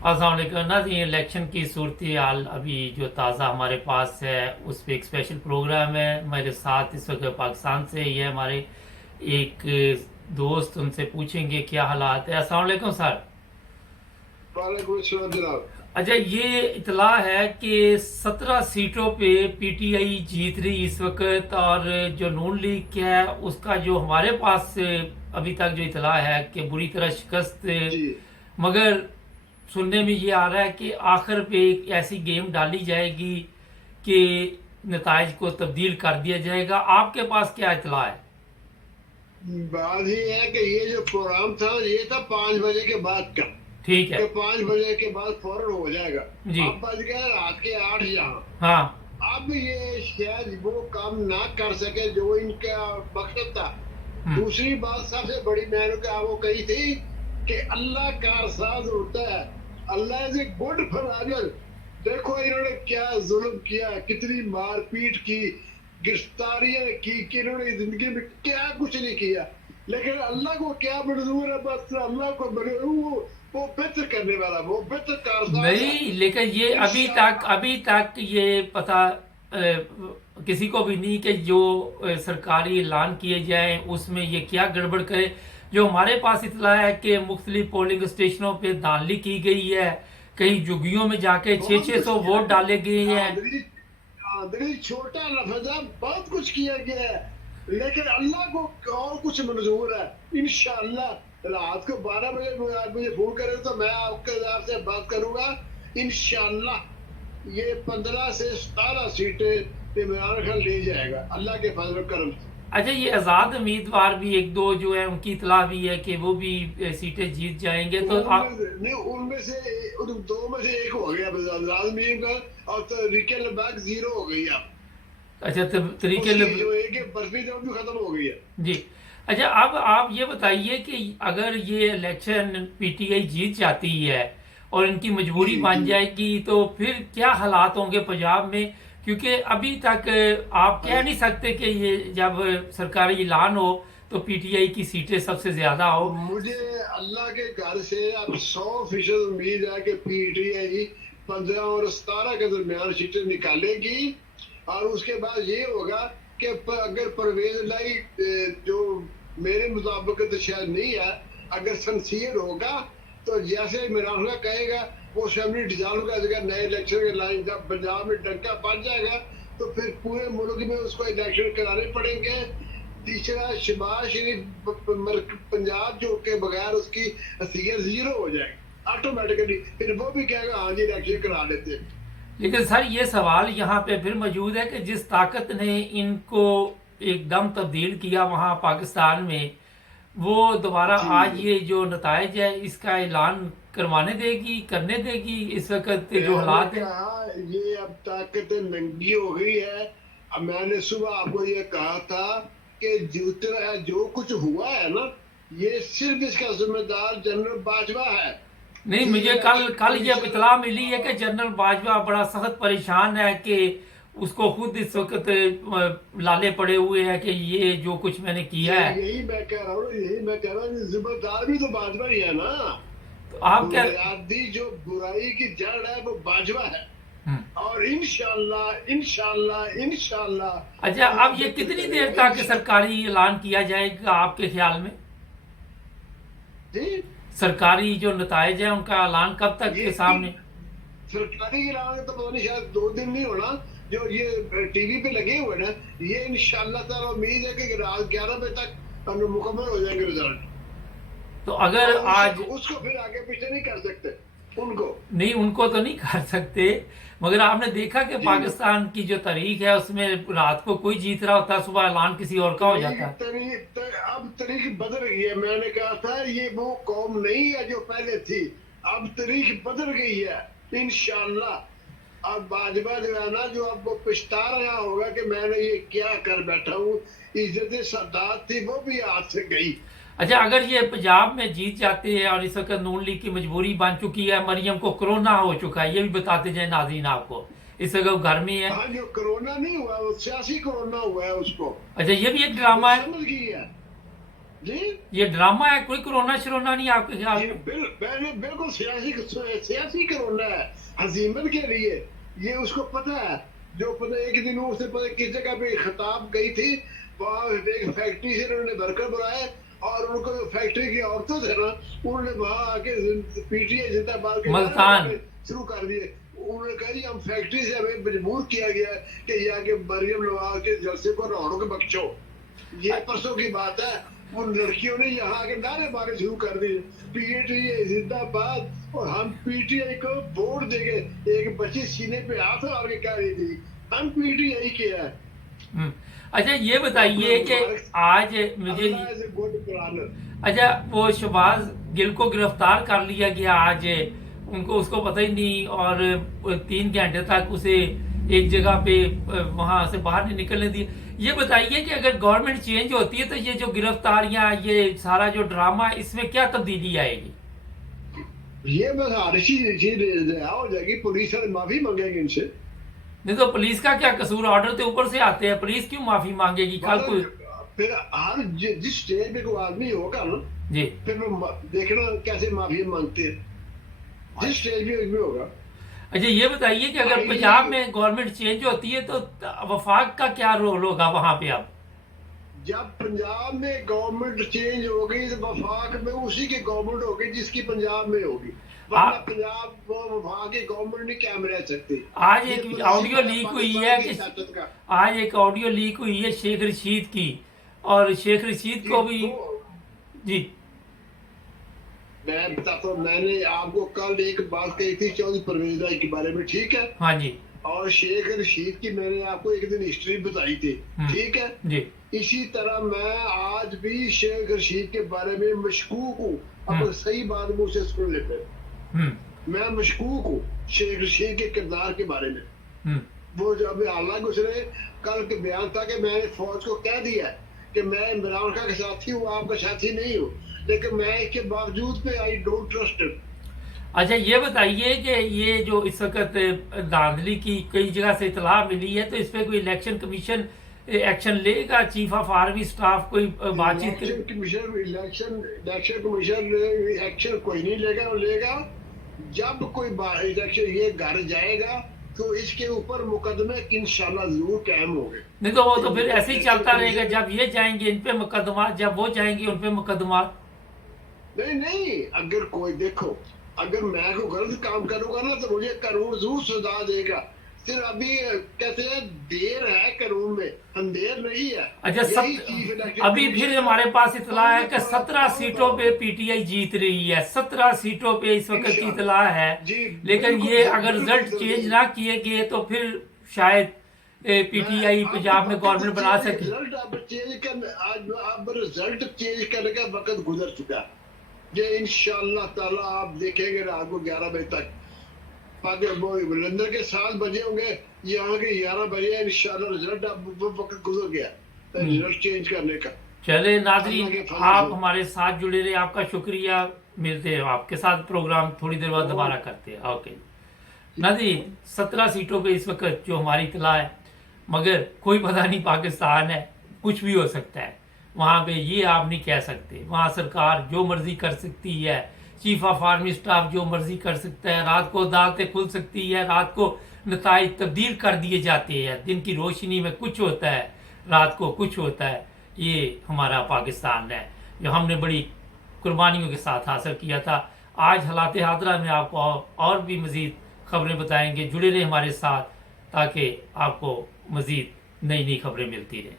अस्सलाम वालेकुम नाज़रीन। इलेक्शन की सूरत हाल अभी जो ताज़ा हमारे पास है उस पर एक स्पेशल प्रोग्राम है। मेरे साथ इस वक्त पाकिस्तान से ये हमारे एक दोस्त, उनसे पूछेंगे क्या हालात है। अस्सलाम वालेकुम सर। वालेकुम अस्सलाम जनाब। अच्छा, ये इतला है कि 17 सीटों पे पीटीआई जीत रही इस वक्त, और जो नून लीग है उसका जो हमारे पास अभी तक जो इतला है कि बुरी तरह शिकस्त। जी। मगर सुनने में ये आ रहा है कि आखिर पे एक ऐसी गेम डाली जाएगी कि नताज को तब्दील कर दिया जाएगा। आपके पास क्या इतला है? बात ये है कि ये जो प्रोग्राम था ये था 5 बजे के बाद का, ठीक है। कि 5 बजे के बाद फौरन हो जाएगा। जी। अब बज गया रात के 8 यहाँ। हाँ। अब ये शायद वो काम ना कर सके जो इनका मकसद था। हम्म। दूसरी बात सबसे बड़ी मैंने क्या वो कही थी कि अल्लाह कारसाज होता है। अल्लाह इज ए गुड फॉर। देखो इन्होंने क्या जुल्म किया, कितनी मारपीट की, गिरफ्तारियां की, कि इन्होंने जिंदगी में क्या कुछ नहीं किया। लेकिन अल्लाह को क्या मंजूर है, बस अल्लाह को वो बेहतर करने वाला, वो बेहतर कारसाज है। नहीं, लेकिन ये इंशाअल्लाह। अभी तक ये पता किसी को भी नहीं कि जो सरकारी ऐलान किए जाए उसमें ये क्या गड़बड़ करे। जो हमारे पास इतला है कि मुख्तलिफ पोलिंग स्टेशनों पे धांधली की गई है, कई झुग्गियों में जाके छः बहुत छः कुछ सौ किया वोट गया। डाले गए हैं। आदमी आदमी छोटा लफजा, बहुत कुछ किया गया है। लेकिन अल्लाह को और कुछ मंजूर है। इंशाअल्लाह रात को 12 बजे आप मुझे फोन करें तो मैं आपके आपसे बात करूंगा। इंशाअल्लाह ये 15 से 17 सीटें इमरान खान ले जाएगा, अल्लाह के फजल करम से। अच्छा, ये आज़ाद उम्मीदवार भी एक दो जो है उनकी इतला भी है कि वो भी सीटें जीत जाएंगे, तो उनमें आप। से नहीं, उनमें से उन दो में से एक हो गया बस, आजाद मीम का। और तो रिकेल बैग जीरो हो गई अब। अच्छा, तरीके उसकी जो एक बर्फी थी वो भी खत्म हो गई है। जी। अच्छा, अब आप ये बताइए कि अगर ये इलेक्शन पीटीआई जीत जाती है और इनकी जी मजबूरी बन जी। जाएगी, तो फिर क्या हालात होंगे पंजाब में? क्योंकि अभी तक आप कह नहीं सकते कि ये जब सरकारी ऐलान हो तो पीटीआई की सीटें सबसे ज्यादा हो। मुझे अल्लाह के घर से अब 100% उम्मीद है कि पीटीआई 15 और 17 के दरमियान सीटें निकालेगी। और उसके बाद ये होगा कि अगर परवेज लाई जो मेरे मुताबिक तो शायद नहीं है, अगर सिंसियर होगा तो जैसे इमरान खान कहेगा वो असेंबली डिजॉल्व कर देगा, नए इलेक्शन के लाइन जब पंजाब में डंका बच जाएगा तो फिर पूरे मुल्क में उसको इलेक्शन कराने पड़ेंगे। तीसरा शहबाज शरीफ पंजाब जो के बगैर उसकी हैसियत जीरो हो जाएगी ऑटोमेटिकली, फिर वो भी कहेगा हाँ जी इलेक्शन करा लेते हैं। लेकिन सर, ये सवाल यहाँ पे फिर मौजूद है कि जिस ताकत ने इनको एकदम तब्दील किया वहाँ पाकिस्तान में, वो दोबारा जी आज ये जो नताइज है इसका ऐलान करवाने देगी, करने देगी इस वक्त जो मैंने हालात है? कहा ये अब ताकत नंगी हो गई है। अब मैंने सुबह आपको ये कहा था कि जो कुछ हुआ है ना, ये सिर्फ इसका जिम्मेदार जनरल बाजवा है। नहीं, ये मुझे कल इलेक्शन कल ये कमीशन। इतला मिली है कि जनरल बाजवा बड़ा सख्त परेशान है कि उसको खुद इस वक्त लाले पड़े हुए हैं कि ये जो कुछ मैंने किया है। यही मैं कह रहा हूँ, यही मैं कह रहा हूँ, जिम्मेदार भी तो बाजवा ही है ना। तो आप क्या? बुनियादी जो बुराई की जड़ है वो बाजवा है। हम्म। और इंशाल्लाह इंशाल्लाह इंशाल्लाह अच्छा, अल्लाह अब ये बेहतर कितनी देर करेगा तक इंशाल्लाह। सरकारी ऐलान किया जाएगा आपके ख्याल में? जी। सरकारी जो नताइज है उनका ऐलान कब तक ये के सामने? सरकारी ऐलान तो पता नहीं, शायद 2 दिन नहीं होना। जो ये टीवी पे लगे हुए ना, ये इंशाल्लाह ताला उम्मीद है कि रात 11 बजे तक हम मुकम्मल हो जाएंगे रिजल्ट। तो अगर और आज। उसको फिर आगे पीछे नहीं कर सकते उनको। नहीं, उनको तो नहीं कर सकते, मगर आपने देखा कि जी। पाकिस्तान की जो तारीख है उसमें रात को कोई जीत रहा होता है, सुबह ऐलान किसी और का हो जाता है। अब तरीक बदल गई है। मैंने कहा था ये वो कौम नहीं है जो पहले थी। अब तरीक बदल गई है इंशाल्लाह। अब बाजवा जो है ना, जो अब वो पछता रहा होगा कि मैंने ये क्या कर बैठा हूँ। इज्जत सादात थी वो भी हाथ से गई। अच्छा, अगर ये पंजाब में जीत जाते हैं और इस वक्त नून लीग की मजबूरी बन चुकी है, मरियम को कोरोना हो चुका है, ये भी बताते जाए नाज़रीन आपको, इस वक्त वो घर में है। हाँ, जो कोरोना नहीं हुआ वो सियासी कोरोना हुआ है उसको। अच्छा, ये भी एक वो ड्रामा है। समझ गई है। जी ये ड्रामा है, कोई कोरोना शरोना नहीं आपके ख्याल में? बिल्कुल सियासी सियासी कोरोना है हजीमत के लिए। ये उसको पता है। जो पता एक दिन उसे पता किस जगह पे खिताब गई थी, वहां एक फैक्ट्री से उन्होंने वर्कर बुलाए और उनको फैक्ट्री की औरतों से ना उन्होंने वहां आके पीटीआई जिंदाबाद के मुल्तान। शुरू कर दिए। उन्होंने कहा जी हम फैक्ट्री से हमें मजबूर किया गया है कि यहाँ के मरियम नवाज के जलसे को रोक बख्शो। ये परसों की बात है। उन लड़कियों ने यहाँ आके नारे मारे शुरू कर दिए, पीटीआई जिंदाबाद। और हम पीटीआई को वोट देंगे। एक बच्ची सीने पे हाथ आके कह रही थी हम पीटीआई के हैं। अच्छा ये बताइए कि आज मुझे, अच्छा वो शहबाज गिल को गिरफ्तार कर लिया गया आज, उनको उसको पता ही नहीं, और 3 घंटे तक उसे एक जगह पे वहां से बाहर नहीं निकलने दी। ये बताइए कि अगर गवर्नमेंट चेंज होती है तो ये जो गिरफ्तारियां, ये सारा जो ड्रामा है, इसमें क्या तब्दीली आएगी? ये बस आरसी हो जाएगी, पुलिस वाले माफी मांगेंगे इनसे। नहीं तो पुलिस का क्या कसूर? ऑर्डर तो ऊपर से आते हैं, पुलिस क्यों माफी मांगेगी? कल कोई फिर हर जिस स्टेज पे कोई आदमी होगा ना जी, फिर वो देखना कैसे माफी मांगते हैं, जिस स्टेज पे भी होगा। अच्छा ये बताइए कि अगर पंजाब में गवर्नमेंट चेंज होती है तो वफाक का क्या रोल होगा वहां पे? अब जब पंजाब में गवर्नमेंट चेंज हो गई तो वफाक में उसी की गवर्नमेंट होगी जिसकी पंजाब में होगी। वरना पंजाब वफाक की गवर्नमेंट नहीं क्या रह सकती। आज एक ऑडियो लीक हुई है कि आज एक ऑडियो लीक हुई है शेख रशीद की, और शेख रशीद को भी जी मैं बताता हूँ। मैंने आपको कल एक बात कही थी चौधरी परवेज राय के बारे में, ठीक है? हाँ जी। और शेख रशीद की मैंने आपको एक दिन हिस्ट्री बताई थी, ठीक है जी। इसी तरह मैं आज भी शेख रशीद के बारे में मशकूक हूँ। अब सही बात मुझसे सुन लेते, मैं मशकूक हूँ शेख रशीद के किरदार के बारे में। वो जब हालांकि उसने कल के बयान था कि मैंने फौज को कह दिया कि मैं इमरान खान के साथी हूँ, आपका साथी नहीं हूँ, लेकिन मैं इसके बावजूद पे आई डोंट ट्रस्ट हिम। अच्छा ये बताइए कि ये जो इस वक्त धांधली की कई जगह से इतला मिली है, तो इस पे कोई इलेक्शन कमीशन एक्शन लेगा? चीफ ऑफ आर्मी स्टाफ कोई बातचीत? इलेक्शन कमीशन एक्शन कोई नहीं लेगा। जब कोई इलेक्शन ये घर जाएगा तो इसके ऊपर मुकदमे इंशाल्लाह जरूर कायम होंगे। नहीं तो वो तो फिर ऐसे ही चलता रहेगा, जब ये जाएंगे इन पे मुकदमा, जब वो जाएंगे उन पे मुकदमा। नहीं अगर कोई देखो, अगर मैं कोई गलत काम करूंगा ना तो मुझे कानून जरूर सजा देगा। सिर्फ अभी कहते हैं देर है कानून में, अंधेर नहीं है। अच्छा अभी फिर हमारे पास इतला है कि 17 सीटों पे पीटीआई जीत रही है, 17 सीटों पे इस वक्त की इतला है। लेकिन ये अगर रिजल्ट चेंज ना किए गए तो फिर शायद पीटीआई पंजाब में गवर्नमेंट बना सके। अब रिजल्ट चेंज करने का वक्त गुजर चुका। ये इंशाल्लाह ताला आप देखेंगे रात को 11 बजे तक, लंदन के 7 बजे होंगे, यहाँ के 11 बजे इंशाल्लाह रिजल्ट अब वक्त गुजर गया रिजल्ट चेंज करने का। चले नाज़रीन, आप हमारे साथ जुड़े रहे, आपका शुक्रिया। मिलते हैं आपके साथ प्रोग्राम थोड़ी देर बाद दोबारा करते हैं। ओके नाज़रीन, 17 सीटों पे इस वक्त जो हमारी इतला है, मगर कोई पता नहीं, पाकिस्तान है, कुछ भी हो सकता है वहाँ पे, ये आप नहीं कह सकते। वहाँ सरकार जो मर्जी कर सकती है, चीफ ऑफ आर्मी स्टाफ जो मर्जी कर सकता है, रात को अदालतें खुल सकती है, रात को नताइज तब्दील कर दिए जाते हैं, दिन की रोशनी में कुछ होता है, रात को कुछ होता है। ये हमारा पाकिस्तान है जो हमने बड़ी कुर्बानियों के साथ हासिल किया था। आज हालात हादरा में आपको और भी मज़ीद खबरें बताएंगे। जुड़े रहे हमारे साथ ताकि आपको मज़ीद नई नई खबरें मिलती रहें।